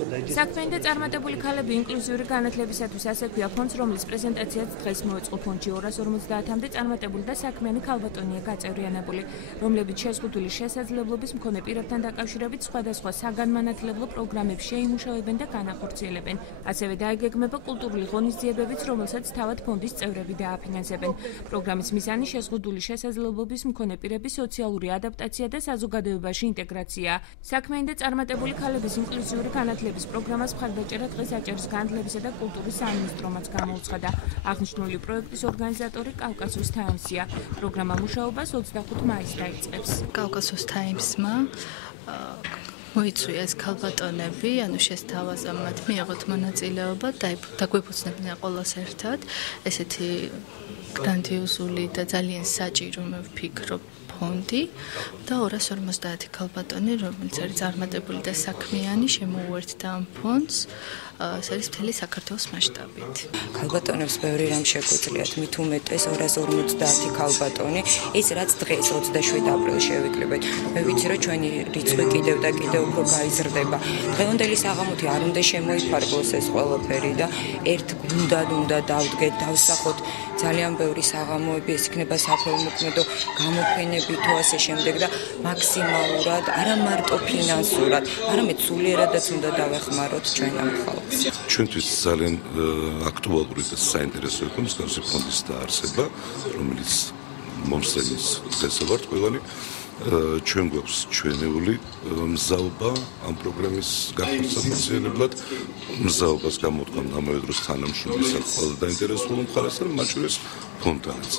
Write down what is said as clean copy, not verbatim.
საქმიანი და წარმატებული ქალები ინკლუზიური განათლებისათვის ასე ქვია ფონდს, რომლის პრეზენტაციაც დღეს მოეწყო. ფონდში 250-მდე წარმატებული და საქმიანი ქალბატონია გაწევრიანებული, რომლებიც შეზღუდული შესაძლებლობის მქონე პირებთან დაკავშირებით სხვადასხვა საგანმანათლებლო პროგრამებს შეიმუშავებენ და განახორციელებენ. ასევე დაეგეგმება კულტურული ღონისძიებებიც, რომელსაც თავად ფონდის წევრები დააფინანსებენ. პროგრამის მიზანი შეზღუდული შესაძლებლობის მქონე პირების სოციალური ადაპტაცია და საზოგადოებაში ინტეგრაცია. საქმიანი და წარმატებული ქალების ინკლუზიური განათლების პროგრამას მხარდაჭერა დღეს აჭარის განათლებისა და კულტურის სამინისტრომაც გამოუცხადა. აღნიშნული პროექტის ორგანიზატორი კავკასიის Times-ია. პროგრამა მუშაობას 25 მაისს დაიწყებს. კავკასიის Times-მა მოიწვია ეს ქალბატონები, ანუ შესთავაზა მათ მიიღოთ მონაწილეობა და დაგვეფუძნებდნენ ყველას ერთად. ესეთი გრანდიოზული და ძალიან საჭირო მე ვფიქრობ ფონდი და 250 ქალბატონი, რომელიც არის წარმატებული და საქმიანი, შემოუერთდა ამ ფონდს. ეს არის მთელი საქართველოს მასშტაბით. ქალბატონებს ბევრი რამ შეგვიძლიათ, მით უმეტეს 250 ქალბატონი, ის რაც დღეს 27 აპრილს შევიკრიბეთ. მე ვიცი, რომ ჩვენი რიცხვი კიდევ და კიდევ უფრო გაიზრდება. დღევანდელი საღამოთი არ უნდა შემოიფარგლოს ეს ყველაფერი და ერთ გუნდად უნდა დავდგეთ, დავსახოთ ძალიან ბევრი საღამოები, ეს იქნება საფორმოქმედო გამოფენები თუ ასე შემდეგ და მაქსიმალურად არა მარტო ფინანსურად, არამედ სულიერადაც უნდა დავეხმაროთ ჩვენ ამ ხალხს. ჩვენთვის ძალიან აქტუალური და საინტერესო იყო მსგავსი ფონდის დაარსება, რომელიც მომსწრების დღესა ვართ ყველანი. ჩვენ გვაქვს ჩვენეული მზაობა ამ პროგრამის განხორციელებლად. მზაობას გამოთქვამ ამავე დროს თანამშრომლისა ყველა დაინტერესებული მხარესთან, მათ შორის ფონდთანაც.